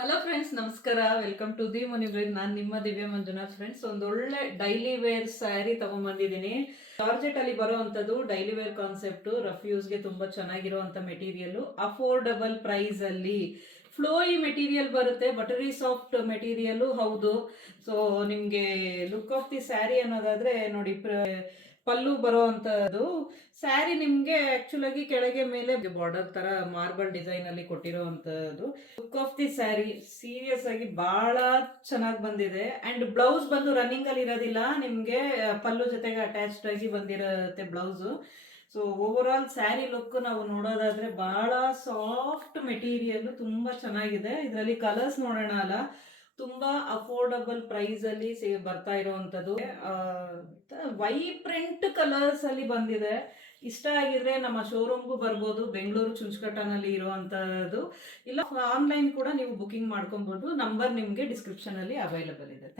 Hello friends, ನಮಸ್ಕಾರ. Welcome to the money brain. ನಾನು ನಿಮ್ಮ ದಿವ್ಯ ಮಂಜುನಾಥ್. ಫ್ರೆಂಡ್ಸ್, ಒಂದು ಒಳ್ಳೆ ಡೈಲಿ ವೇರ್ ಸ್ಯಾರಿ ತಗೊಂಡ್ಬಂದಿದ್ದೀನಿ. ಜಾರ್ಜೆಟ್ ಅಲ್ಲಿ ಬರುವಂಥದ್ದು ಡೈಲಿ ವೇರ್ ಕಾನ್ಸೆಪ್ಟ್, ರಫ್ ಯೂಸ್ಗೆ ತುಂಬಾ ಚೆನ್ನಾಗಿರುವಂಥ ಮೆಟೀರಿಯಲ್, ಅಫೋರ್ಡಬಲ್ ಪ್ರೈಸ್ ಅಲ್ಲಿ. ಫ್ಲೋಯಿ ಮೆಟೀರಿಯಲ್ ಬರುತ್ತೆ, ಬಟರಿ ಸಾಫ್ಟ್ ಮೆಟೀರಿಯಲ್ ಹೌದು. ಸೊ ನಿಮಗೆ ಲುಕ್ ಆಫ್ ದಿ ಸ್ಯಾರಿ ಅನ್ನೋದಾದ್ರೆ ನೋಡಿ, ಪಲ್ಲು ಬರೋ ಅಂತದ್ದು ಸ್ಯಾರಿ ನಿಮ್ಗೆ ಆಕ್ಚುಲ್ ಆಗಿ ಕೆಳಗೆ ಮೇಲೆ ಬಾರ್ಡರ್ ತರ ಮಾರ್ಬಲ್ ಡಿಸೈನ್ ಅಲ್ಲಿ ಕೊಟ್ಟಿರುವಂತದ್ದು. Look of the sari serious ಆಗಿ ಬಹಳ ಚೆನ್ನಾಗಿ ಬಂದಿದೆ. ಅಂಡ್ ಬ್ಲೌಸ್ ಬಂದು ರನ್ನಿಂಗ್ ಅಲ್ಲಿ ಇರೋದಿಲ್ಲ, ನಿಮ್ಗೆ ಪಲ್ಲು ಜೊತೆಗೆ ಅಟ್ಯಾಚ್ಡ್ ಆಗಿ ಬಂದಿರುತ್ತೆ blouse. So over all sari look ನಾವು ನೋಡೋದಾದ್ರೆ ಬಹಳ ಸಾಫ್ಟ್ ಮೆಟೀರಿಯಲ್, ತುಂಬಾ ಚೆನ್ನಾಗಿದೆ. ಇದರಲ್ಲಿ ಕಲರ್ಸ್ ನೋಡೋಣ ಅಲ್ಲ, ತುಂಬಾ ಅಫೋರ್ಡಬಲ್ ಪ್ರೈಸ್ ಅಲ್ಲಿ ಬರ್ತಾ ಇರುವಂತದ್ದು. ವೈಬ್ರೆಂಟ್ ಕಲರ್ಸ್ ಅಲ್ಲಿ ಬಂದಿದೆ. ಇಷ್ಟ ಆಗಿದ್ರೆ ನಮ್ಮ ಶೋರೂಮ್ಗೂ ಬರ್ಬೋದು, ಬೆಂಗಳೂರು ಚುಂಚಕಟ್ಟನಲ್ಲಿ ಇರುವಂತದ್ದು. ಇಲ್ಲ ಆನ್ಲೈನ್ ಕೂಡ ನೀವು ಬುಕಿಂಗ್ ಮಾಡ್ಕೊಬಹುದು. ನಂಬರ್ ನಿಮ್ಗೆ ಡಿಸ್ಕ್ರಿಪ್ಷನ್ ಅಲ್ಲಿ ಅವೈಲಬಲ್ ಇದೆ.